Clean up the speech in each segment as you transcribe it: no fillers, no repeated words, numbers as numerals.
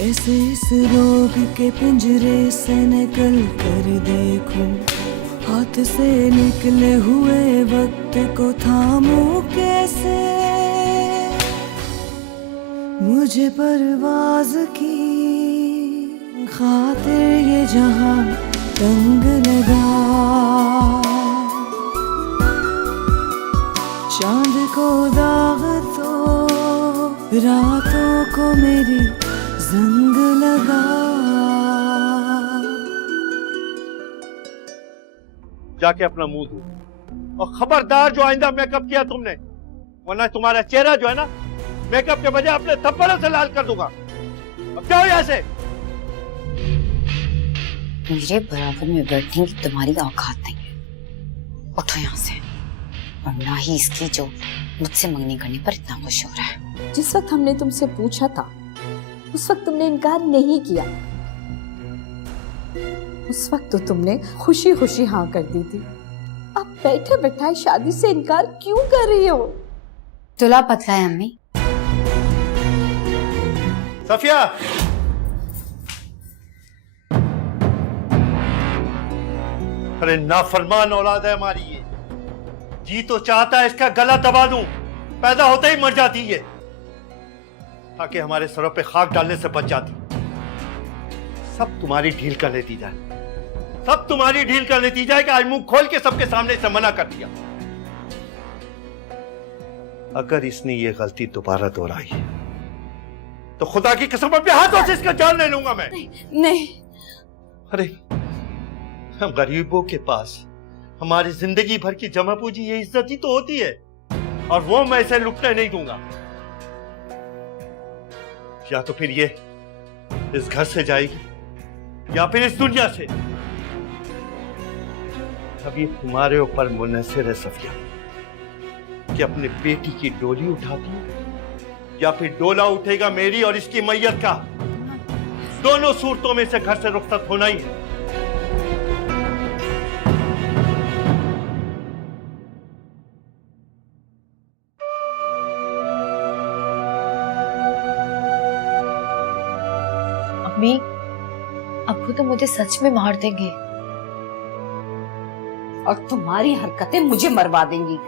कैसे इस रोग के पिंजरे से निकल कर देखूं, हाथ से निकले हुए वक्त को थामूं कैसे। मुझे परवाज की खातिर ये जहां तंग लगा, चांद को दाग तो रातों को मेरी जंग लगा। जाके अपना मुंह धो और खबरदार जो आइंदा मेकअप किया तुमने, वरना तुम्हारा चेहरा जो है ना मेकअप के बजाय अपने थप्पड़ों से लाल कर दूंगा। अब जाओ यहाँ से। मेरे बराबर में बैठने की तुम्हारी औकात नहीं है, उठो यहाँ से। और ना ही इसकी जो मुझसे मंगनी करने पर इतना खुश हो रहा है। जिस वक्त हमने तुमसे पूछा था उस वक्त तुमने इनकार नहीं किया, उस वक्त तो तुमने खुशी खुशी हाँ कर दी थी। अब बैठे बैठाए शादी से इनकार क्यों कर रही हो? तुला पतला है अम्मी। सफिया, अरे नाफरमान औलाद है हमारी ये। जी तो चाहता है इसका गला दबा दूं, पैदा होते ही मर जाती है ताकि हमारे सरों पे खाक डालने से बच जाती। सब तुम्हारी ढील का नतीजा है, सब तुम्हारी ढील का नतीजा है कि आज मुंह खोल के सबके सामने इसे मना कर दिया। अगर इसने ये गलती दोबारा दोहराई तो खुदा की कसम अपने हाथों से इसका जान ले लूंगा मैं। नहीं। अरे हम गरीबों के पास हमारी जिंदगी भर की जमा पूंजी ये इज्जत ही तो होती है, और वो मैं इसे लुटने नहीं दूंगा। या तो फिर ये इस घर से जाएगी या फिर इस दुनिया से। अभी तुम्हारे ऊपर मुनहसर है सफिया कि अपने बेटी की डोली उठाती है या फिर डोला उठेगा मेरी और इसकी मैयत का। दोनों सूरतों में से घर से रुखसत होना ही है। अम्मी, अब्बू तो मुझे सच में मार देंगे। और तुम्हारी हरकतें मुझे मरवा देंगी।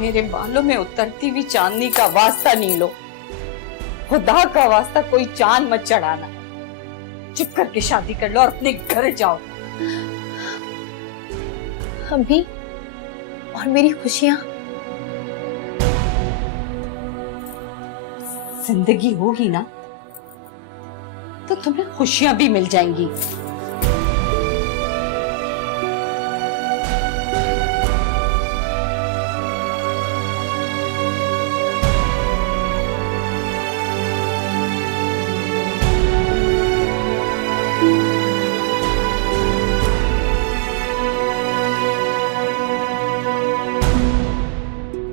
मेरे बालों में उतरती हुई चांदनी का वास्ता नहीं लो, खुदा का वास्ता कोई चांद मत चढ़ाना। चुप करके शादी कर लो और अपने घर जाओ। अम्मी, और मेरी खुशियां? जिंदगी होगी ना तो तुम्हें खुशियां भी मिल जाएंगी।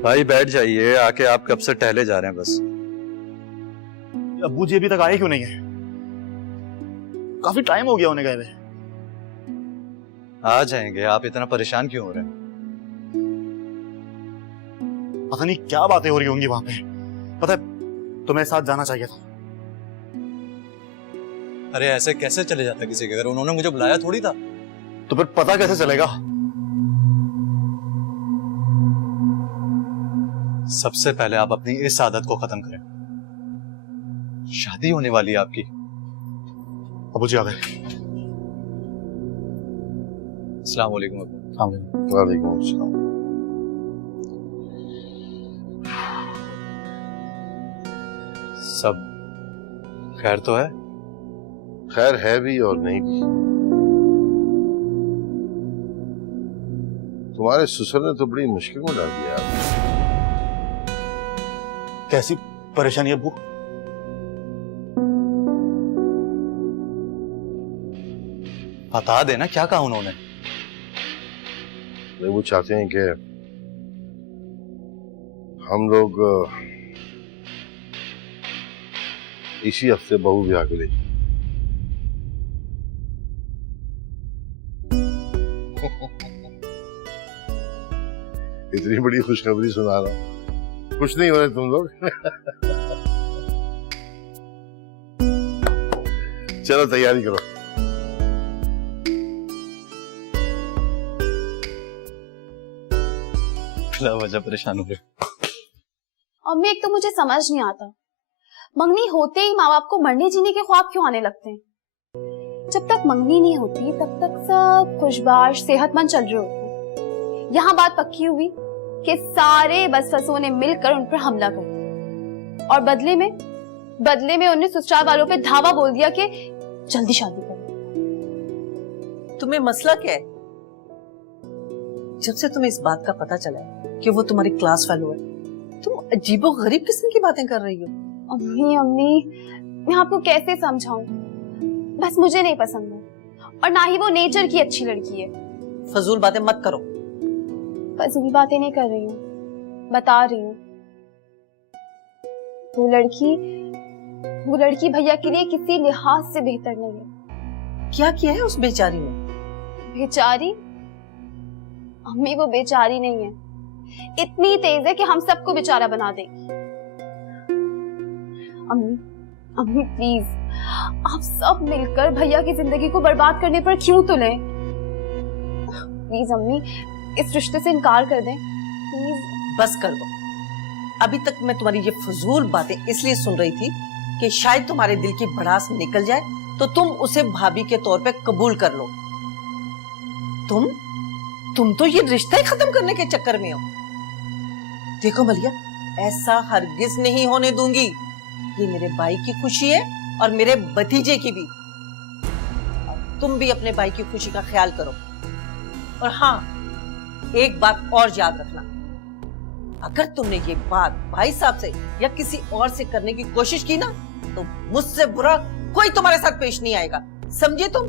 भाई बैठ जाइए, आके आप कब से टहले जा रहे हैं बस। अब्बू जी अभी तक आए क्यों नहीं है? काफी टाइम हो गया उन्हें गए हुए। आ जाएंगे, आप इतना परेशान क्यों हो रहे हैं? पता नहीं क्या बातें हो रही होंगी वहां पे। पता है तुम्हें साथ जाना चाहिए था। अरे ऐसे कैसे चले जाता किसी के घर? उन्होंने मुझे बुलाया थोड़ी था। तो फिर पता कैसे चलेगा? सबसे पहले आप अपनी इस आदत को खत्म करें। शादी होने वाली है आपकी। अब्बू जी आ गए। अस्सलाम वालेकुम अब्बू। वालेकुम अस्सलाम। सब खैर तो है? खैर है भी और नहीं भी। तुम्हारे ससुर ने तो बड़ी मुश्किल में डाल दिया। कैसी परेशानी अब्बू? बता देना क्या कहा उन्होंने। वो चाहते हैं कि हम लोग इसी हफ्ते बहू ब्याह के लिए इतनी बड़ी खुशखबरी सुना रहा हूं। खुश नहीं हो रहे तुम लोग? चलो तैयारी करो। बिला वजह परेशान हो गए। अम्मी, एक तो मुझे समझ नहीं आता, मंगनी होते ही माँ बाप को मरने जीने के ख्वाब क्यों आने लगते हैं? जब तक मंगनी नहीं होती तब तक सब खुशबाश सेहतमंद चल रहे होते हैं। यहाँ बात पक्की हुई कि सारे बसफसों ने मिलकर उन पर हमला कर दिया और बदले में उन्हें ससुराल वालों पे धावा बोल दिया कि जल्दी शादी करो। तुम्हें मसला क्या है? जब से तुम्हें इस बात का पता चला है कि वो तुम्हारी क्लास फेलो है, तुम अजीबो गरीब किस्म की बातें कर रही हो। अम्मी, मैं आपको कैसे समझाऊं? बस मुझे नहीं पसंद है और ना ही वो नेचर की अच्छी लड़की है। फजूल बातें मत करो। फजूल बातें नहीं कर रही हूँ, बता रही हूँ। वो लड़की भैया के लिए किसी लिहाज से बेहतर नहीं है। क्या किया है उस बेचारी ने? बेचारी? अम्मी, वो बेचारी नहीं है, इतनी तेज है कि हम सबको बेचारा बना देगी। अम्मी प्लीज, आप सब मिलकर भैया की जिंदगी को बर्बाद करने पर क्यों तुले? प्लीज अम्मी, इस रिश्ते से इनकार कर दें प्लीज। बस कर दो। अभी तक मैं तुम्हारी ये फजूल बातें इसलिए सुन रही थी कि शायद तुम्हारे दिल की भड़ास निकल जाए तो तुम उसे भाभी के तौर पे कबूल कर लो। तुम तो ये रिश्ता ही खत्म करने के चक्कर में हो। देखो मलिया, ऐसा हरगिज नहीं होने दूंगी। ये मेरे भाई की खुशी है और मेरे भतीजे की भी। तुम भी अपने भाई की खुशी का ख्याल करो। और हाँ, एक बात और याद रखना, अगर तुमने ये बात भाई साहब से या किसी और से करने की कोशिश की ना, तो मुझसे बुरा कोई तुम्हारे साथ पेश नहीं आएगा, समझे तुम?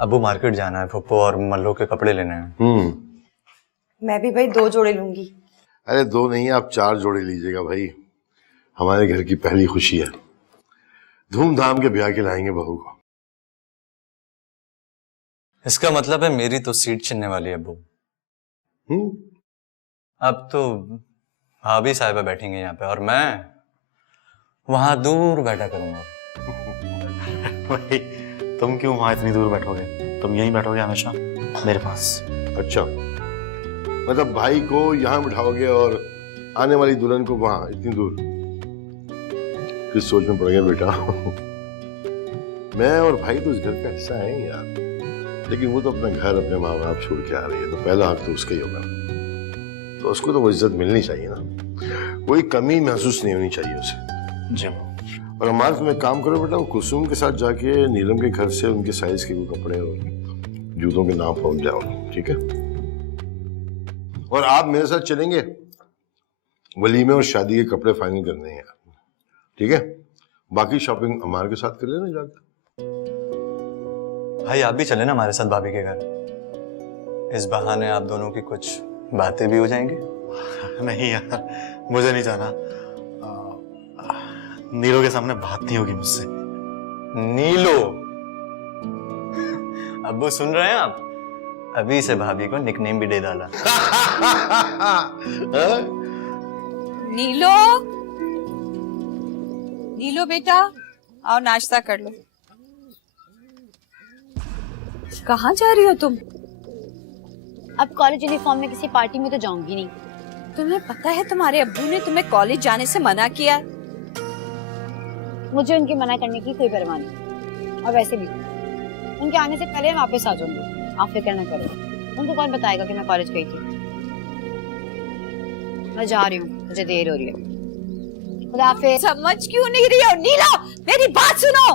अबू मार्केट जाना है, फुप्पो और मल्लो के कपड़े लेने हैं। मैं भी भाई 2 जोड़े लूंगी। अरे 2 नहीं, आप 4 जोड़े लीजिएगा भाई। हमारे घर की पहली खुशी है, धूमधाम के ब्याह के लाएंगे बहू को। इसका मतलब है मेरी तो सीट छिनने वाली है अबू। अब तो भाभी साहिबा बैठेंगे यहाँ पे और मैं वहां दूर बैठा करूंगा। भाई तुम क्यों वहां इतनी दूर बैठोगे? तुम यहीं बैठोगे हमेशा मेरे पास। अच्छा, मतलब भाई को यहाँ बिठाओगे और आने वाली दुल्हन को वहां इतनी दूर? किस सोच में पड़ गया बेटा? मैं और भाई तो इस घर का हिस्सा है यार, लेकिन वो तो अपना घर, अपने माँ बाप छोड़ के आ रही है, तो पहला हक तो उसका ही होगा, तो उसको तो वो इज्जत मिलनी चाहिए ना, कोई कमी महसूस नहीं होनी चाहिए उसे। जी। और अमार, तुम एक काम करो बेटा, वो कुसुम के साथ जाके नीलम के घर से उनके साइज के कोई कपड़े और जूतों के नाम पहुंच जाओ, ठीक है? और आप मेरे साथ चलेंगे, वलीमे और शादी के कपड़े फाइनल करने हैं, ठीक है? बाकी शॉपिंग अमार के साथ कर लेना जाकर। भाई आप भी चले ना हमारे साथ भाभी के घर, इस बहाने आप दोनों की कुछ बातें भी हो जाएंगी। नहीं यार, मुझे नहीं जाना। नीलो के सामने बात नहीं होगी मुझसे। नीलो? अब्बू सुन रहे हैं आप? अभी से भाभी को निकनेम भी दे डाला। नीलो बेटा, आओ नाश्ता कर लो। कहाँ जा रही हो तुम? अब कॉलेज यूनिफॉर्म में किसी पार्टी में तो जाऊंगी नहीं। तुम्हें पता है तुम्हारे अब्बू ने तुम्हें कॉलेज जाने से मना किया है। मुझे उनके मना करने की कोई परवाह नहीं, और वैसे भी उनके आने से पहले मैं वापस आ जाऊंगी, आप फिक्र न करो। उनको कौन बताएगा कि मैं कॉलेज गई थी? मैं जा रही हूँ, मुझे देर हो रही है। खुदा हाफिज। समझ क्यों नहीं रही हो नीलो? मेरी बात सुनो।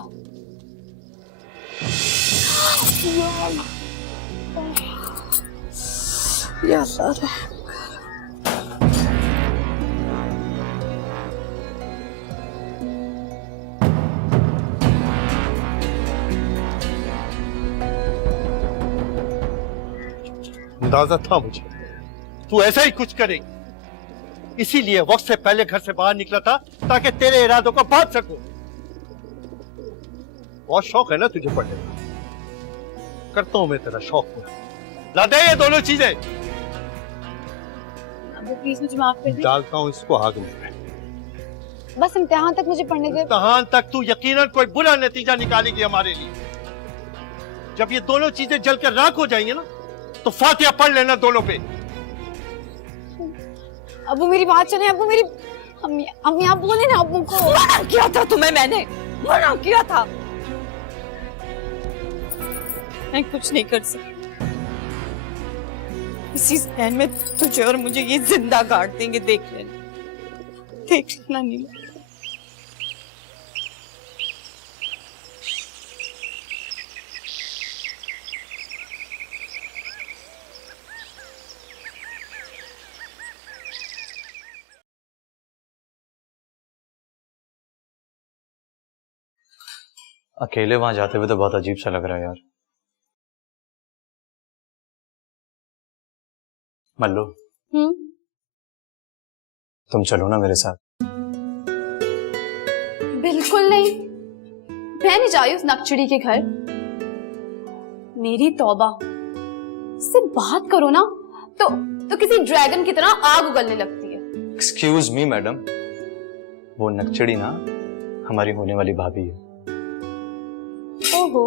या अल्लाह, अंदाजा था मुझे तू ऐसा ही कुछ करेगी, इसीलिए वक्त से पहले घर से बाहर निकला था ताकि तेरे इरादों को बांध सकूं। बहुत शौक है ना तुझे पढ़ने का, करता हूं मैं तेरा शौक पूरा। ला दे ये दोनों चीजें। अब्बू प्लीज मुझे माफ कर दे। डालता हूं इसको आग में। बस इम्तिहान तक मुझे पढ़ने दे। इम्तिहान तक तू यकीनन कोई बुरा नतीजा निकालेगी हमारे लिए। जब ये दोनों चीजें जलकर राख हो जाएंगी ना, तो फातिहा पढ़ लेना दोनों पे। अब्बू मेरी बात सुने। अब्बू मेरी अम्मी अम्मी आप बोले ना अब्बू को। मना किया था तुम्हें, मैंने मना किया था। मैं कुछ नहीं कर सकती। इसी सहन में तुझे और मुझे ये जिंदा गाड़ देंगे। देख लेना नीला। अकेले वहां जाते हुए तो बहुत अजीब सा लग रहा है यार। मल्लू, तुम चलो ना मेरे साथ। बिल्कुल नहीं, मैं नहीं जा रही उस नकचड़ी के घर। मेरी तौबा, उससे बात करो ना तो किसी ड्रैगन की तरह आग उगलने लगती है। एक्सक्यूज मी मैडम, वो नकचड़ी ना हमारी होने वाली भाभी है। ओहो,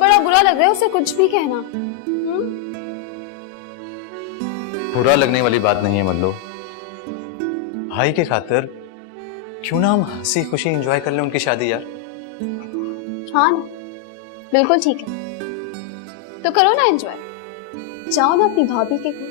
बड़ा बुरा लग रहा है उसे कुछ भी कहना। बुरा लगने वाली बात नहीं है मल्लू। भाई के खातिर क्यों ना हम हंसी खुशी एंजॉय कर लें उनकी शादी यार। हाँ ना, बिल्कुल ठीक है, तो करो ना एंजॉय। जाओ ना अपनी भाभी के घर।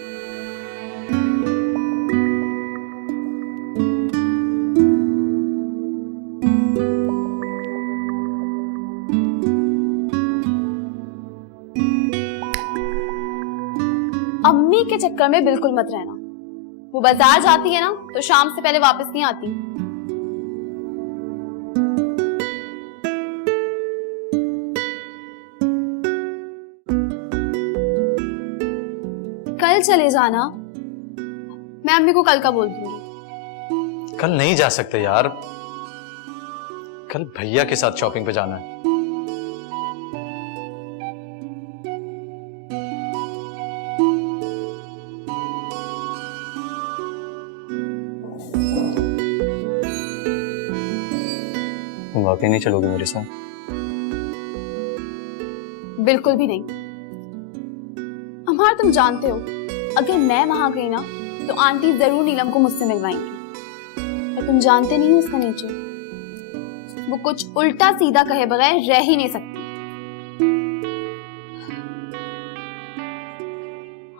अम्मी के चक्कर में बिल्कुल मत रहना। वो बाजार जाती है ना तो शाम से पहले वापस नहीं आती। कल चले जाना, मैं अम्मी को कल का बोल दूंगी। कल नहीं जा सकते यार, कल भैया के साथ शॉपिंग पे जाना है। तुम वाकई नहीं चलोगे मेरे साथ? बिल्कुल भी नहीं। अमर, तुम जानते हो अगर मैं वहां गई ना तो आंटी जरूर नीलम को मुझसे मिलवाएंगी। पर तुम जानते नहीं हो उसका नेचर। वो कुछ उल्टा सीधा कहे बगैर रह ही नहीं सकती।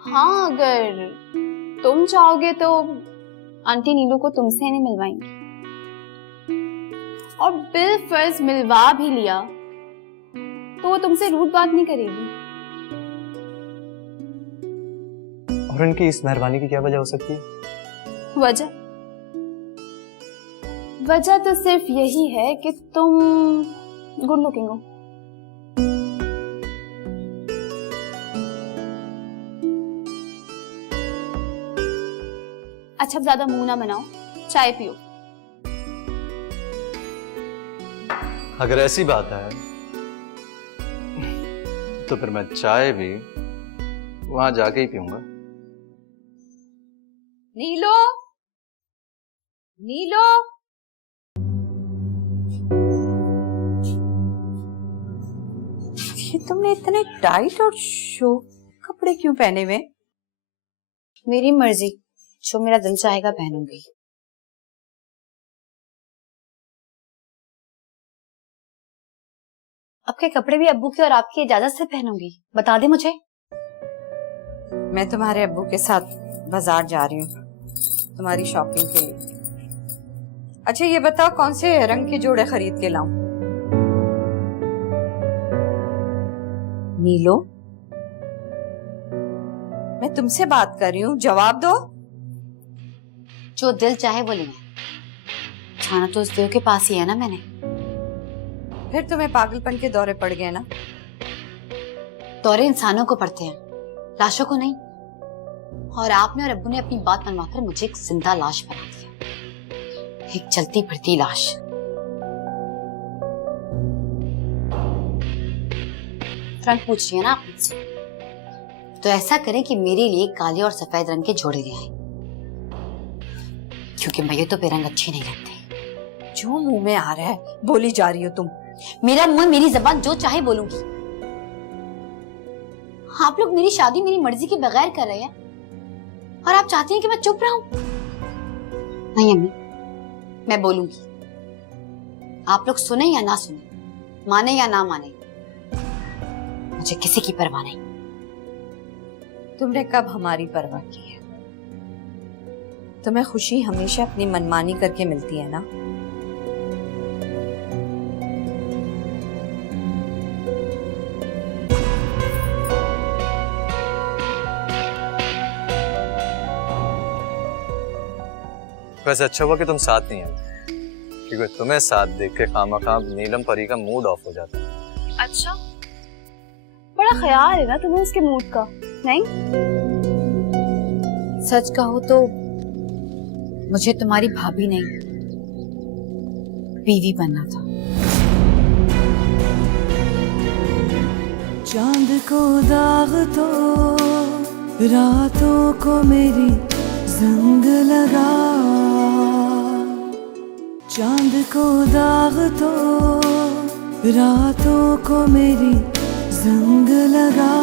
हाँ, अगर तुम चाहोगे तो आंटी नीलू को तुमसे नहीं मिलवाएंगी। और बिल फर्ज मिलवा भी लिया तो वो तुमसे रूड बात नहीं करेगी। और इनकी इस मेहरबानी की क्या वजह हो सकती है? वजह तो सिर्फ यही है कि तुम गुड लुकिंग हो। अच्छा, ज्यादा मुंह ना बनाओ, चाय पियो। अगर ऐसी बात है तो फिर मैं चाय भी वहां जाके ही पीऊंगा। नीलो, नीलो, ये तुमने इतने टाइट और शो कपड़े क्यों पहने हुए? मेरी मर्जी, जो मेरा दिल चाहेगा पहनूंगी। आपके कपड़े भी अब्बू की और आपकी इजाजत से पहनूंगी। बता दे मुझे। मैं तुम्हारे अब्बू के साथ बाजार जा रही हूँ तुम्हारी शॉपिंग के लिए। अच्छा ये बताओ कौन से रंग के जोड़े खरीद के लाऊं? नीलो, मैं तुमसे बात कर रही हूँ, जवाब दो। जो दिल चाहे वो लेना। छाना तो उस देव के पास ही है ना मैंने। फिर तुम्हें पागलपन के दौरे पड़ गए ना? दौरे इंसानों को पड़ते हैं, लाशों को नहीं। और आपने और अब्बू ने अपनी बात मनवाकर मुझे एक जिंदा लाश बना दिया, एक चलती फिरती लाश। रंग पूछ रही है ना आप मुझसे, तो ऐसा करें कि मेरे लिए काले और सफेद रंग के जोड़े ले आए, क्योंकि मुझे तो बेरंग अच्छे नहीं लगते। जो मुंह में आ रहा है बोली जा रही हो तुम। मेरा मुंह मेरी जबान, जो चाहे बोलूंगी। आप लोग मेरी शादी मेरी मर्जी के बगैर कर रहे हैं और आप चाहती हैं कि मैं चुप रहूं? नहीं अम्मी, मैं बोलूंगी। आप लोग सुने या ना सुने, माने या ना माने, मुझे किसी की परवाह नहीं। तुमने कब हमारी परवाह की है? तुम्हें खुशी हमेशा अपनी मनमानी करके मिलती है ना। वैसे अच्छा हुआ कि तुम साथ नहीं आए, क्योंकि तुम्हें साथ देख के खामखा नीलम परी का मूड ऑफ हो जाता है। अच्छा, बड़ा ख्याल है ना तुम्हें उसके मूड का, नहीं? सच कहो तो मुझे तुम्हारी भाभी नहीं, बीवी बनना था। चांद को दाग तो रातों को मेरी जंग लगा, चांद को दाग तो रातों को मेरी जंग लगा।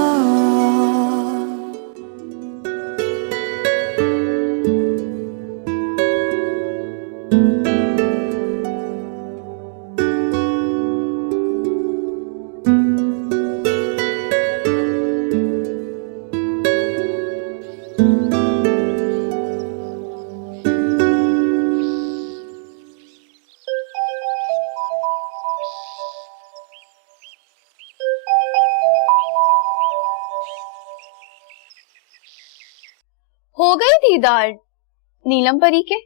हो गई दीदार नीलम परी के?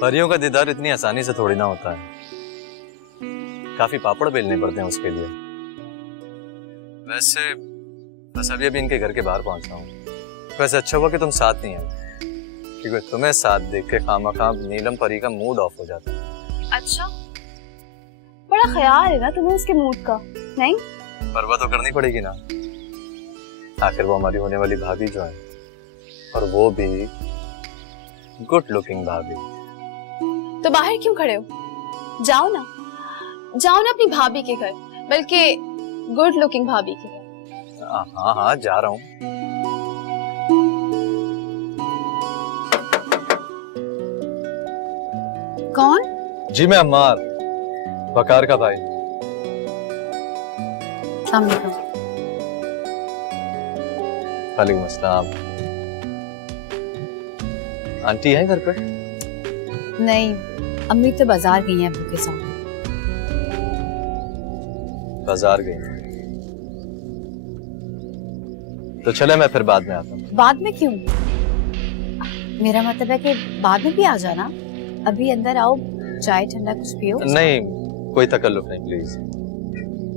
परियों का दीदार इतनी आसानी से थोड़ी ना होता है, काफी पापड़ बेलने पड़ते हैं उसके लिए। वैसे बस अभी इनके घर के बाहर पहुंचा हूँ। वैसे अच्छा हुआ कि तुम साथ नहीं आए, क्योंकि तुम्हें साथ देख के खामखा नीलम परी का मूड ऑफ हो जाता है। अच्छा, बड़ा ख्याल है ना तुम्हें उसके मूड का, नहीं? परवाह तो करनी पड़ेगी ना, आखिर वो हमारी होने वाली भाभी जो है, और वो भी गुड लुकिंग भाभी। तो बाहर क्यों खड़े हो? जाओ ना, जाओ ना अपनी भाभी के घर, बल्कि गुड लुकिंग भाभी के घर। हाँ हाँ जा रहा हूँ। कौन? जी मैं अम्मार, वकार का भाई। अस्सलाम वालेकुम। वालेकुम अस्सलाम। आंटी है घर पे? नहीं, अम्मी तो बाजार गई हैं अबू के साथ। बाजार गई? तो चले मैं फिर बाद में आता हूँ। बाद में क्यों? मेरा मतलब है कि बाद में भी आ जाना। अभी अंदर आओ, चाय ठंडा कुछ पियो। नहीं, कोई तकल्लुफ नहीं प्लीज,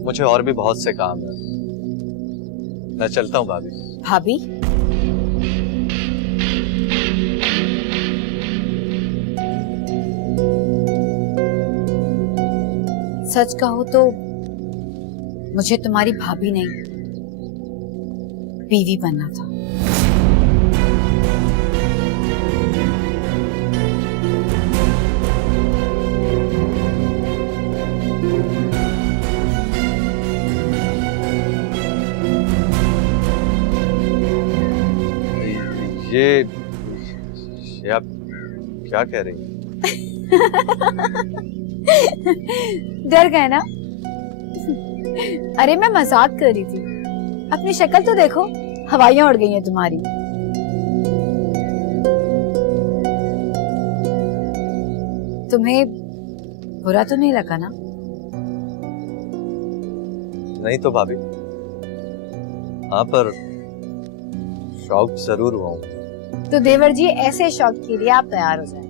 मुझे और भी बहुत से काम है। मैं चलता हूँ भाभी। भाभी? सच कहो तो मुझे तुम्हारी भाभी नहीं, बीवी बनना था। ये आप क्या कह रही हैं? डर गए ना? अरे मैं मजाक कर रही थी। अपनी शक्ल तो देखो, हवाइयां उड़ गई हैं तुम्हारी। तुम्हें बुरा तो नहीं लगा ना? नहीं तो भाभी, हाँ पर शौक जरूर हुआ हूँ। तो देवर जी ऐसे शौक के लिए आप तैयार हो जाएं,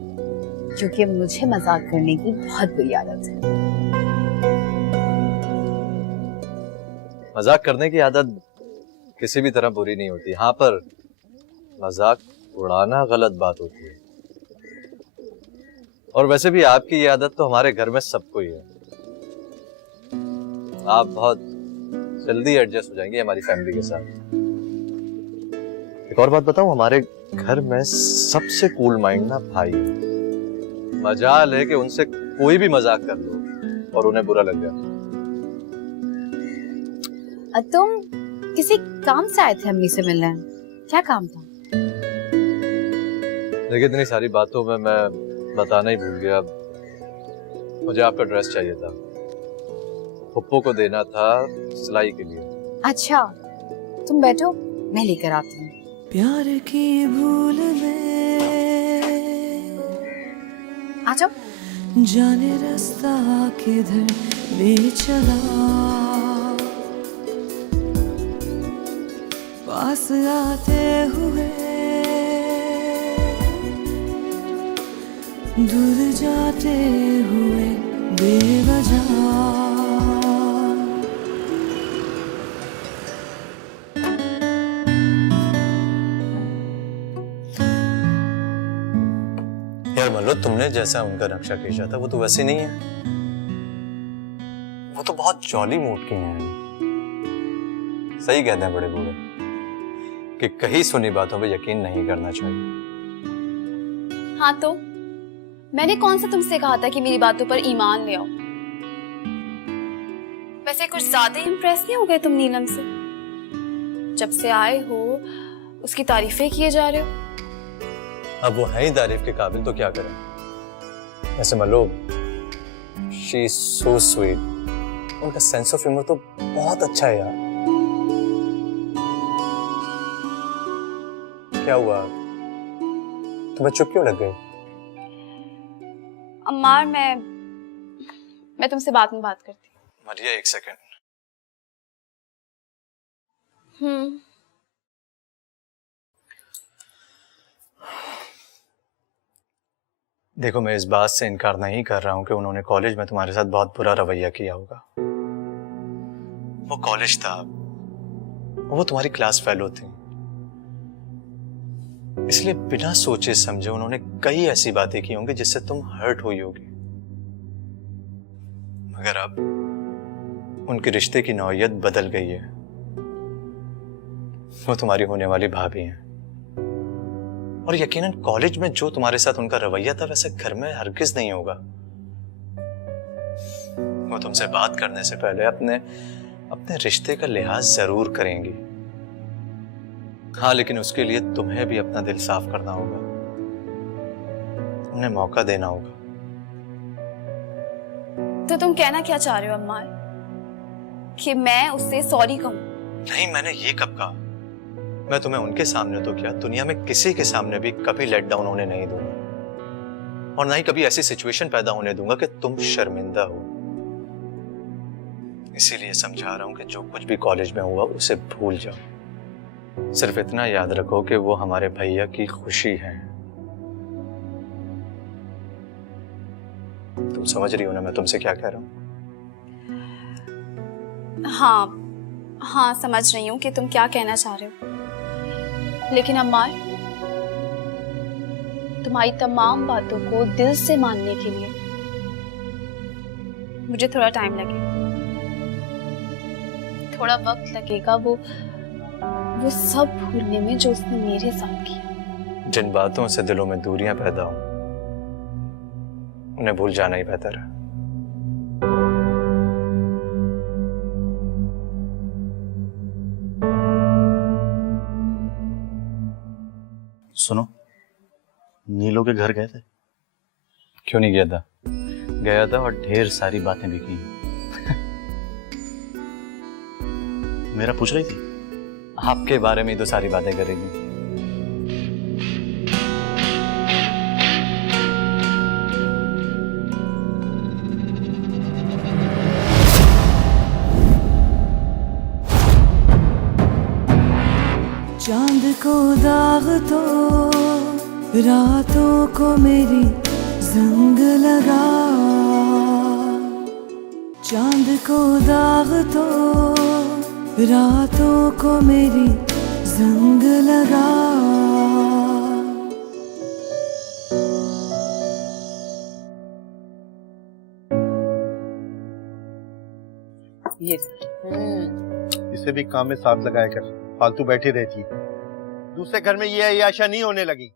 क्योंकि मुझे मजाक करने की बहुत बुरी आदत है। मजाक करने की आदत किसी भी तरह बुरी नहीं होती, हाँ पर मजाक उड़ाना गलत बात होती है। और वैसे भी आपकी ये आदत तो हमारे घर में सबको ही है। आप बहुत जल्दी एडजस्ट हो जाएंगे हमारी फैमिली के साथ। एक और बात बताऊं, हमारे घर में सबसे कूल माइंड ना भाई है। मजाल है कि उनसे कोई भी मजाक कर लो और उन्हें बुरा लग जाए। तुम किसी काम से आए थे अम्मी से मिलने, क्या काम था? देखिए इतनी सारी बातों में मैं बताना ही भूल गया। मुझे आपका ड्रेस चाहिए था, पप्पू को देना था सिलाई के लिए। अच्छा तुम बैठो, मैं लेकर आती हूँ। प्यार की भूल में आ जाओ। जाने रास्ता किधर ले चला, पास आते हुए दूर जाते हुए बेवजह। यार मल्लो, तुमने जैसा उनका नक्शा खींचा था वो तो वैसे नहीं है। वो तो बहुत जॉली मूड की हैं। सही कहते हैं बड़े बूढ़े कि कहीं सुनी बातों पे यकीन नहीं करना चाहिए। हाँ तो मैंने कौन सा तुमसे कहा था कि मेरी बातों पर ईमान ले आओ? वैसे कुछ ज्यादा ही इम्प्रेस नहीं हो गए तुम नीलम से? जब से आए हो उसकी तारीफें किए जा रहे हो। अब वो है ही तारीफ के काबिल तो क्या करें। वैसे मल्लो, शी इज सो स्वीट। उनका सेंस ऑफ ह्यूमर तो बहुत अच्छा है यार। क्या हुआ, तुम्हें चुप क्यों लग गई? अम्मार, मैं तुमसे बाद में बात करती हूँ। मरिया एक सेकंड। देखो, मैं इस बात से इनकार नहीं कर रहा हूं कि उन्होंने कॉलेज में तुम्हारे साथ बहुत बुरा रवैया किया होगा। वो कॉलेज था, वो तुम्हारी क्लास फेलो थी, इसलिए बिना सोचे समझे उन्होंने कई ऐसी बातें की होंगी जिससे तुम हर्ट हुई होगी। मगर अब उनके रिश्ते की नौयत बदल गई है। वो तुम्हारी होने वाली भाभी हैं और यकीनन कॉलेज में जो तुम्हारे साथ उनका रवैया था वैसे घर में हरगिज नहीं होगा। वो तुमसे बात करने से पहले अपने रिश्ते का लिहाज जरूर करेंगी। हाँ, लेकिन उसके लिए तुम्हें भी अपना दिल साफ करना होगा, उन्हें मौका देना होगा। तो तुम कहना क्या चाह रहे हो अम्मार? कि मैं उससे सॉरी कहूं? नहीं, मैंने ये कब कहा। मैं तुम्हें उनके सामने तो क्या, दुनिया में किसी के सामने भी कभी लेट डाउन होने नहीं दूंगा और ना ही कभी ऐसी सिचुएशन पैदा होने दूंगा कि तुम शर्मिंदा हो। इसीलिए समझा रहा हूं कि जो कुछ भी कॉलेज में हुआ उसे भूल जाओ। सिर्फ इतना याद रखो कि वो हमारे भैया की खुशी है। तुम समझ रही हो ना मैं तुमसे क्या कह रहा हूं? हाँ समझ रही हूँ कि तुम क्या कहना चाह रहे हो, लेकिन अम्मार, तुम्हारी तमाम बातों को दिल से मानने के लिए मुझे थोड़ा टाइम लगेगा, थोड़ा वक्त लगेगा वो सब भूलने में जो उसने मेरे साथ किया। जिन बातों से दिलों में दूरियां पैदा हो उन्हें भूल जाना ही बेहतर है। सुनो, नीलो के घर गए थे? क्यों नहीं गया था? गया था और ढेर सारी बातें भी की। मेरा पूछ रही थी? आपके बारे में ही तो सारी बातें करेगी। चांद को दाग तो रातों को मेरी जंग लगा, चांद को दाग तो रातों को मेरी जंग लगा। ये इसे भी काम में साथ लगाया कर, फालतू बैठी रहती है। दूसरे घर में ये आशा नहीं होने लगी।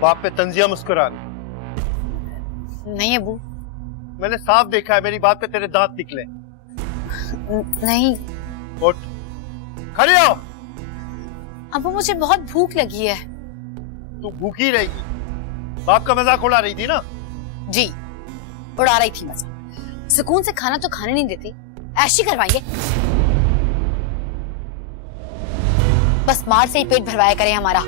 बाप पे तंजिया मुस्कुरा। नहीं अबू, मैंने साफ देखा है, मेरी बात पे तेरे दांत निकले। नहीं। उठ, खड़े हो। अबू मुझे बहुत भूख लगी है। तू भूखी रहेगी, बाप का मजाक उड़ा रही थी ना? जी, उड़ा रही थी मजाक। सुकून से खाना तो खाने नहीं देते, ऐशी करवाएंगे। बस मार से ही पेट भरवाया करे हमारा।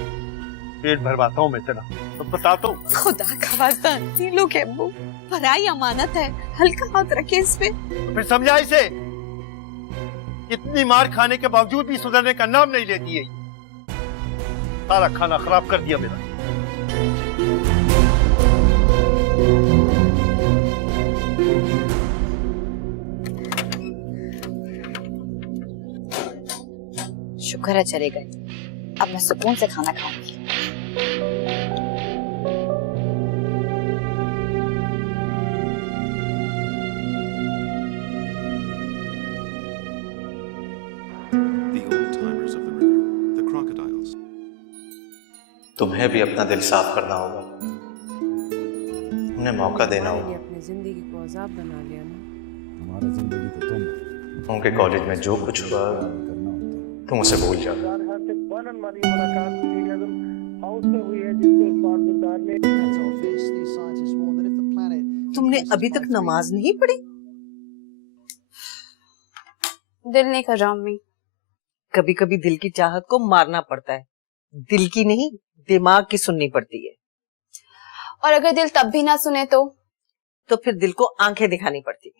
पेट भरवाता हूँ मैं तेरा, तो बताता हूँ। खुदा का वास्ता नहीं लो के अब्बू, पराई अमानत है, हल्का हाथ रखे इस पे। तो फिर समझा इसे, इतनी मार खाने के बावजूद भी सुधरने का नाम नहीं लेती है। सारा खाना खराब कर दिया मेरा। शुक्र है चले गए, अब मैं सुकून से खाना खाऊंगी। The old timers of the river, the crocodiles. तुम्हें भी अपना दिल साफ करना होगा, उन्हें मौका देना होगा। अपनी जिंदगी को आजाद बना लिया ना। हमारा जिंदगी तो तुम उनके कॉलेज में जो कुछ हुआ करना होता। तुम उसे भूल जाओ। तुमने अभी तक नमाज नहीं पढ़ी? दिल नहीं कर रहा अम्मी। कभी कभी दिल की चाहत को मारना पड़ता है, दिल की नहीं दिमाग की सुननी पड़ती है। और अगर दिल तब भी ना सुने तो फिर दिल को आंखें दिखानी पड़ती है।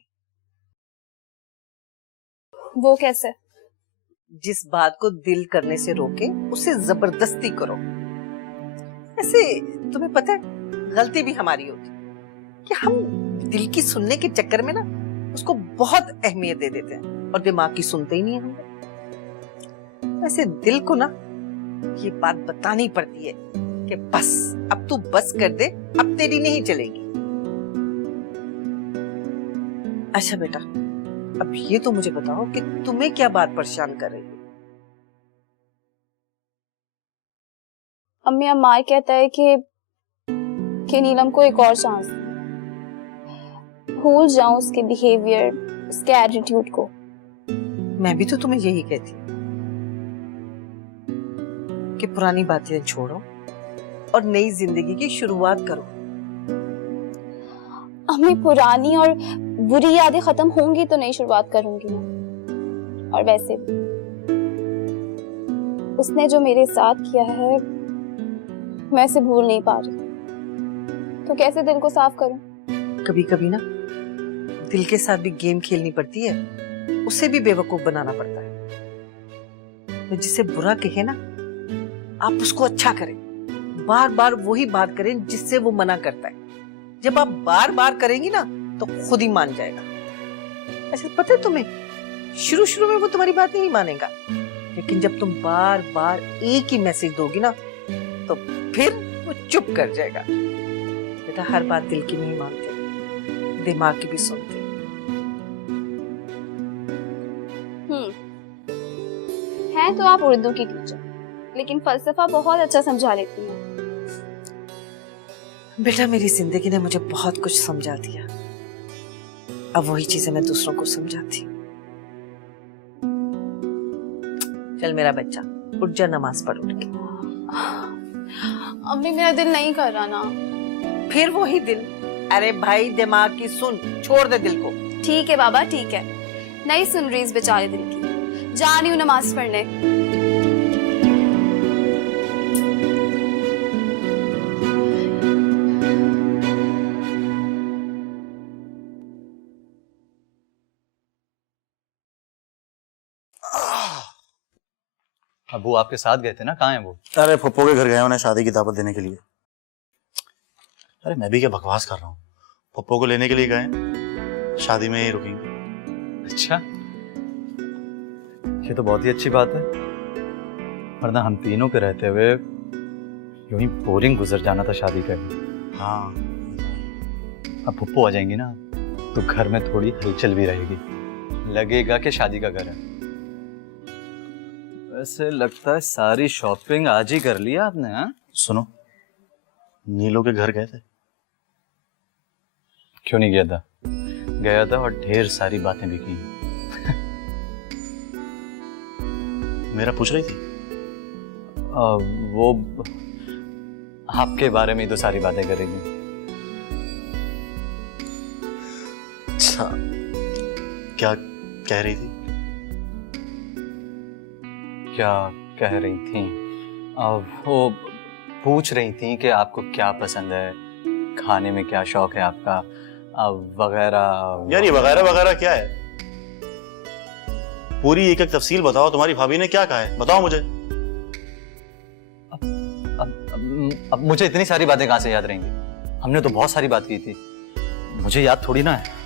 वो कैसे? जिस बात को दिल करने से रोके उसे जबरदस्ती करो। ऐसे तुम्हें पता है, गलती भी हमारी होती कि हम दिल की सुनने के चक्कर में ना उसको बहुत अहमियत दे देते हैं और दिमाग की सुनते ही नहीं है हम। वैसे दिल को ना ये बात बतानी पड़ती है कि बस अब तू बस कर दे, अब तेरी नहीं चलेगी। अच्छा बेटा, अब ये तो मुझे बताओ कि तुम्हें क्या बात परेशान कर रही है? अम्मी अम्मा कहता है कि नीलम को एक और चांस भूल जाऊं उसके बिहेवियर, उसके एटीट्यूड को। मैं भी तो तुम्हें यही कहती कि पुरानी बातें छोड़ो और नई जिंदगी की शुरुआत करो। अम्मी पुरानी और बुरी यादें खत्म होंगी तो नई शुरुआत करूंगी ना। और वैसे भी उसने जो मेरे साथ किया है मैं इसे भूल नहीं पा रही, तो कैसे दिल को साफ करूं? कभी कभी ना दिल के साथ भी गेम खेलनी पड़ती है, उसे भी बेवकूफ बनाना पड़ता है। तो जिसे बुरा कहे ना, आप उसको अच्छा करें, बार बार वही बात करें जिससे वो मना करता है। जब आप बार बार करेंगी ना तो खुद ही मान जाएगा। अच्छा पता है तुम्हें, शुरू शुरू में वो तुम्हारी बात नहीं मानेगा, लेकिन जब तुम बार बार एक ही मैसेज दोगी ना तो फिर वो चुप कर जाएगा। बेटा हर बात दिल की नहीं मानते, दिमाग की भी सुनते। हैं तो आप उर्दू की टीचर, लेकिन फलसफा बहुत अच्छा समझा लेती हैं। बेटा मेरी जिंदगी ने मुझे बहुत कुछ समझा दिया, अब वही चीजें मैं दूसरों को समझाती हूँ। चल मेरा बच्चा उठ जा, नमाज पढ़ उठ के। अम्मी मेरा दिल नहीं कर रहा ना। फिर वही दिल। अरे भाई दिमाग की सुन, छोड़ दे दिल को। ठीक है बाबा ठीक है, नहीं सुन रही इस बेचारे दिल की, जा रही हूँ नमाज पढ़ने। अबू आपके साथ गए थे ना, कहाँ है वो? अरे फुप्पो के घर गए उन्हें शादी की दावत देने के लिए। अरे मैं भी क्या बकवास कर रहा हूँ, फुप्पो को लेने के लिए गए, शादी में ही रुकेंगे। अच्छा, ये तो बहुत ही अच्छी बात है, वरना हम तीनों के रहते हुए यूं ही बोरिंग गुजर जाना था शादी करके। हाँ अब पप्पू आ जाएंगी ना तो घर में थोड़ी हलचल भी रहेगी, लगेगा कि शादी का घर है। वैसे लगता है सारी शॉपिंग आज ही कर लिया आपने। हाँ सुनो, नीलो के घर गए थे? क्यों नहीं गया था? गया था और ढेर सारी बातें भी की। मेरा पूछ रही थी? वो आपके बारे में ही तो सारी बातें करेगी। अच्छा, क्या कह रही थी? क्या कह रही थी? वो पूछ रही थी कि आपको क्या पसंद है, खाने में क्या शौक है आपका, वगैरह। यार ये वगैरह वगैरह क्या है? पूरी एक एक तफसील बताओ। तुम्हारी भाभी ने क्या कहा है, बताओ मुझे। अब मुझे इतनी सारी बातें कहां से याद रहेंगी? हमने तो बहुत सारी बात की थी, मुझे याद थोड़ी ना है।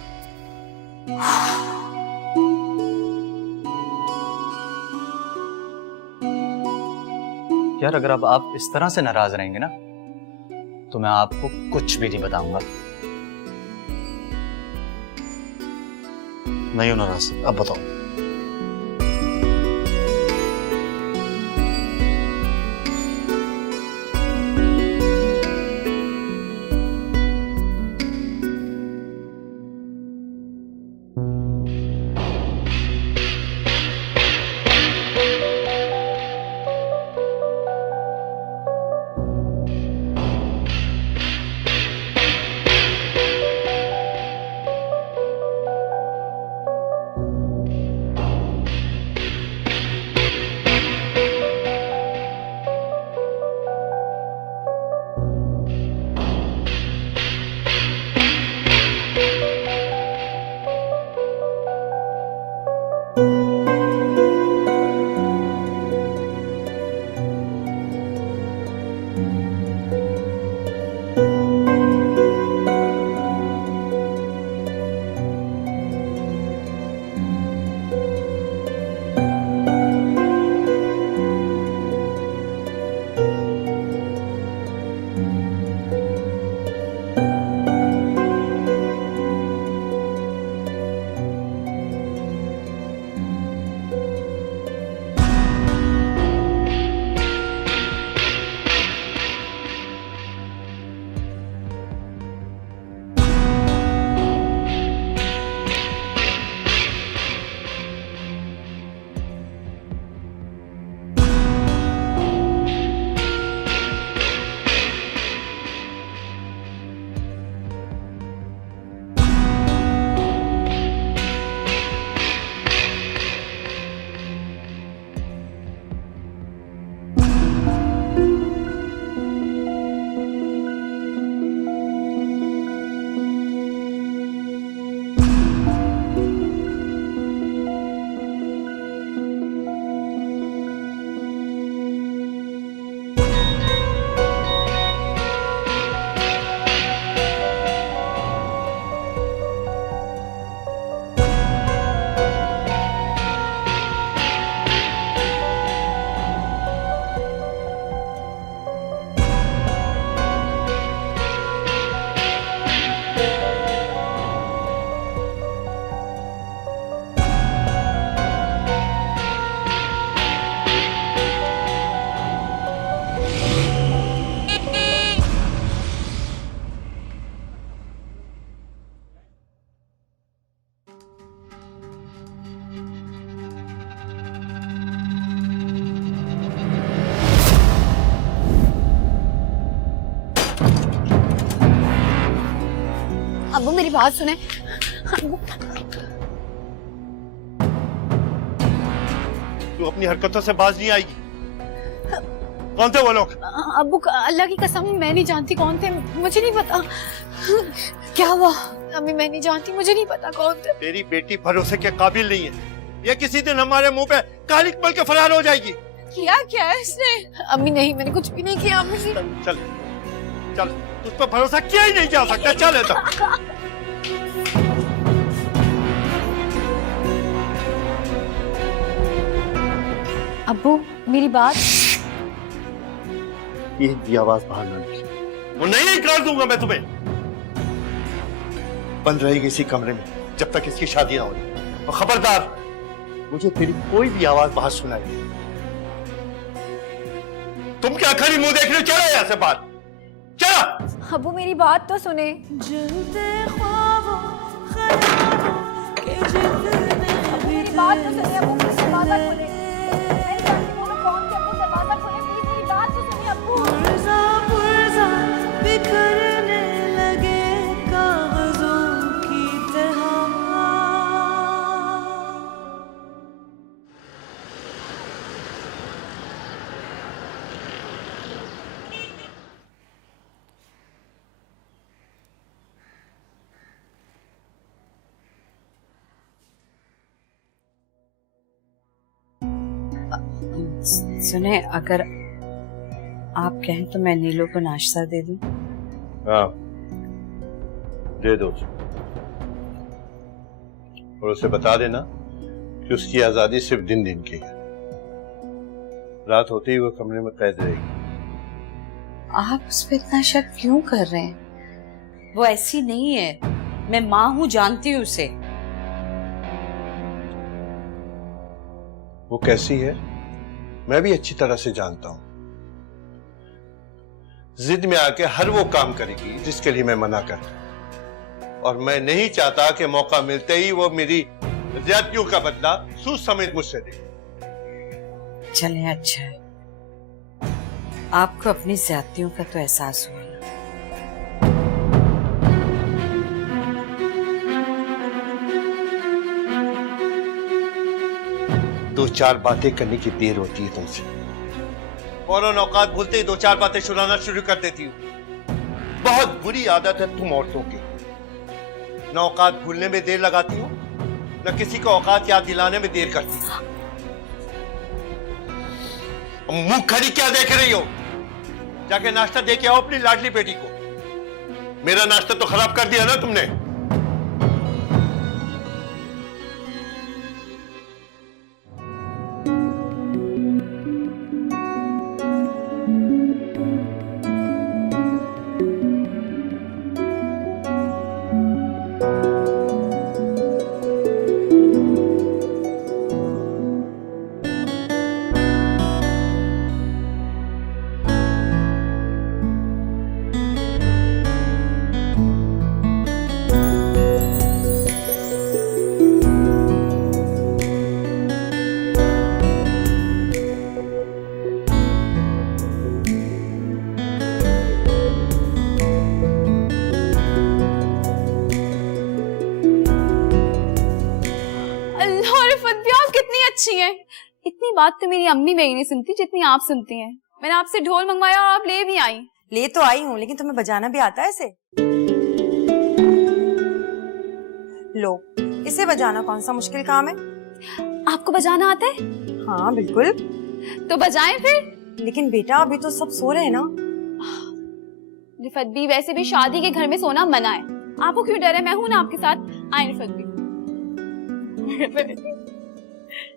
यार अगर अब आप इस तरह से नाराज रहेंगे ना तो मैं आपको कुछ भी नहीं बताऊंगा। नहीं हो नाराज, अब बताओ। अब्बू मेरी बात सुने। तू अपनी हरकतों से बाज नहीं आएगी। कौन थे वो लोग? अब्बू अल्लाह की कसम मैं नहीं जानती कौन थे, मुझे नहीं पता। क्या हुआ? अम्मी मैं नहीं जानती, मुझे नहीं पता कौन थे। तेरी बेटी भरोसे के काबिल नहीं है, ये किसी दिन हमारे मुंह पे कालिक पल के फरार हो जाएगी। किया क्या है इसने? अम्मी नहीं, मैंने कुछ भी नहीं किया। अम्मी चल चल, तुझ पर भरोसा किया ही नहीं जा सकता। चल ऐसा अब्बू मेरी बात। ये आवाज बाहर ना निकले। वो नहीं कर दूंगा मैं तुम्हें। बंद रहेगी इसी कमरे में जब तक इसकी शादी ना हो जाए। और खबरदार, मुझे तेरी कोई भी आवाज बाहर सुनाई। तुम क्या खड़ी मुंह देख रहे हो? चलो यहाँ से बाहर, चलो। अबू मेरी बात तो सुने। जलते ख्वाबों ख्यालों के जितने भी मेरी बात तो सुनिए अबू, प्लीज दरवाजा खोले। मैं जानती हूँ मैं कौन सी, अबू दरवाजा खोले प्लीज, मेरी बात तो सुनिए अबू। पुरजा पुरजा बिखरने लगे कागजों की तरह। सुने, अगर आप कहें तो मैं नीलो को नाश्ता दे दूं? हाँ, दे दो और उसे बता देना कि उसकी आजादी सिर्फ दिन दिन की है। रात होते ही वो कमरे में कैद रहेगी। आप उस पर इतना शक क्यों कर रहे हैं? वो ऐसी नहीं है, मैं माँ हूँ, जानती हूँ उसे। वो कैसी है मैं भी अच्छी तरह से जानता हूं। जिद में आके हर वो काम करेगी जिसके लिए मैं मना करता, और मैं नहीं चाहता कि मौका मिलते ही वो मेरी ज्यादतियों का बदला सूद समेत मुझसे दे। चलें, अच्छा है आपको अपनी ज्यादतियों का तो एहसास हुआ ना। दो चार बातें करने की देर होती है तुमसे, फौरन औकात भूलते ही दो चार बातें सुनाना शुरू कर देती हो। बहुत बुरी आदत है तुम औरतों की। न औकात भूलने में देर लगाती हो, न किसी को औकात याद दिलाने में देर करती हो। मुंह खड़ी क्या देख रही हो? जाके नाश्ता दे के आओ अपनी लाडली बेटी को। मेरा नाश्ता तो खराब कर दिया ना तुमने। अच्छी हैं। इतनी बात तो मेरी अम्मी मेरी नहीं सुनती जितनी आप सुनती हैं। मैंने आपसे ढोल मंगवाया और आप ले भी आई। ले तो आई हूँ, लेकिन तुम्हें बजाना भी आता है इसे? लो, इसे बजाना कौन सा मुश्किल काम है? आपको बजाना आता है? हाँ बिल्कुल। तो बजाएं फिर। लेकिन बेटा अभी तो सब सो रहे हैं ना। रिफत भी, वैसे भी शादी के घर में सोना मना है। आपको क्यों डर है? मैं हूं ना आपके साथ। आए रिफत भी।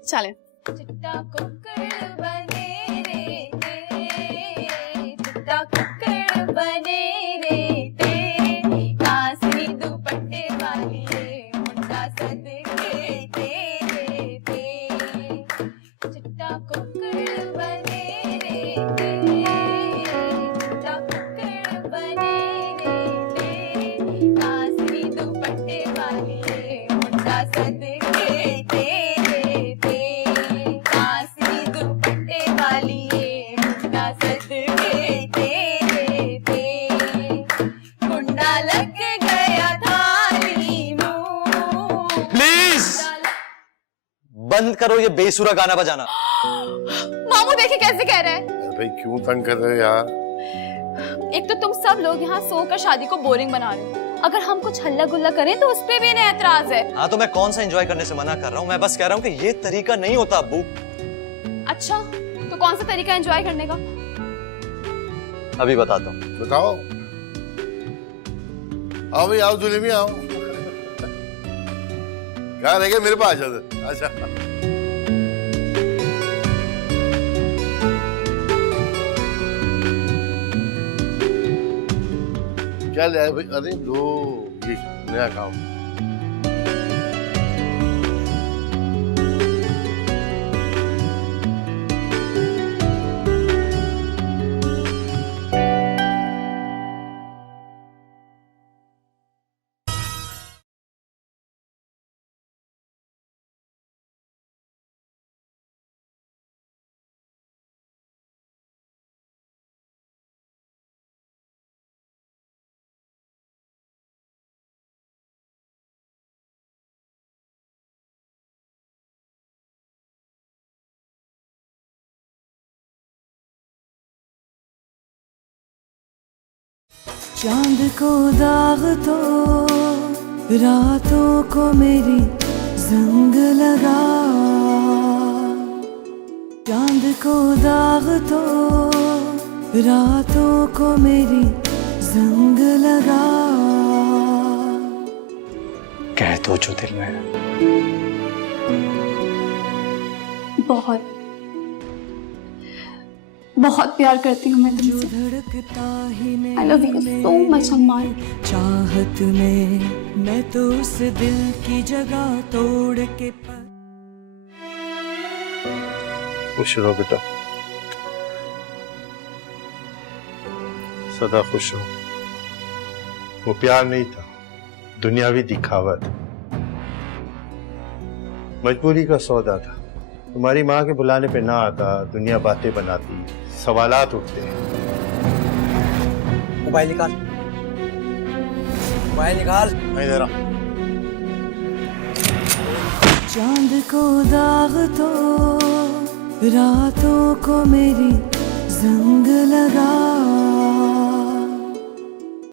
चले। चिट्टा कुक्कड़ बने रे ते, चिट्टा कुक्कड़ बने रे ते, कासनी दुपट्टे वाली मुंडा सदके तेरे ते, चिट्टा कुक्कड़ बने रे ते, चिट्टा कुक्कड़ बने रे ते, कासनी दुपट्टे वाली मुंडा सदके बंद करो ये बेसुरा गाना बजाना। मामू देखिए कैसे कह रहे हैं। भाई क्यों तंग कर रहे हो यार? एक तो तुम सब लोग यहाँ सोकर शादी को बोरिंग बना रहे हो। अगर हम कुछ हल्ला गुल्ला करें तो उस पे भी इन्हें एतराज है। हाँ तो मैं कौन सा एंजॉय करने से मना कर रहा हूँ? मैं बस कह रहा हूँ कि ये तरीका नहीं होता अब्बू। अच्छा तो कौन सा तरीका एंजॉय करने का? अभी बताता हूँ। बताओ। आओ भाई, आओ दूल्हे में आओ। कहाँ रह गए? मेरे पास आ जाते। अच्छा क्या ले आए भाई? अरे लो ये नया काम। चांद को दाग तो रातों को मेरी जंग लगा, चांद को दाग तो रातों को मेरी जंग लगा। कह दो जो दिल में है। बहुत बहुत प्यार करती हूँ मैं जो तुमसे। धड़कता ही नहीं I love you so much, अम्मा। चाहत में मैं तो उस दिल की जगह तोड़ के खुश रहो बेटा, सदा खुश रहो। वो प्यार नहीं था, दुनियावी दिखावा था, मजबूरी का सौदा था। तुम्हारी माँ के बुलाने पे ना आता, दुनिया बातें बनाती, सवालात उठते हैं। मोबाइल निकाल, मोबाइल निकाल। नहीं दे रहा। चांद को दाग तो रातों को मेरी जंग लगा,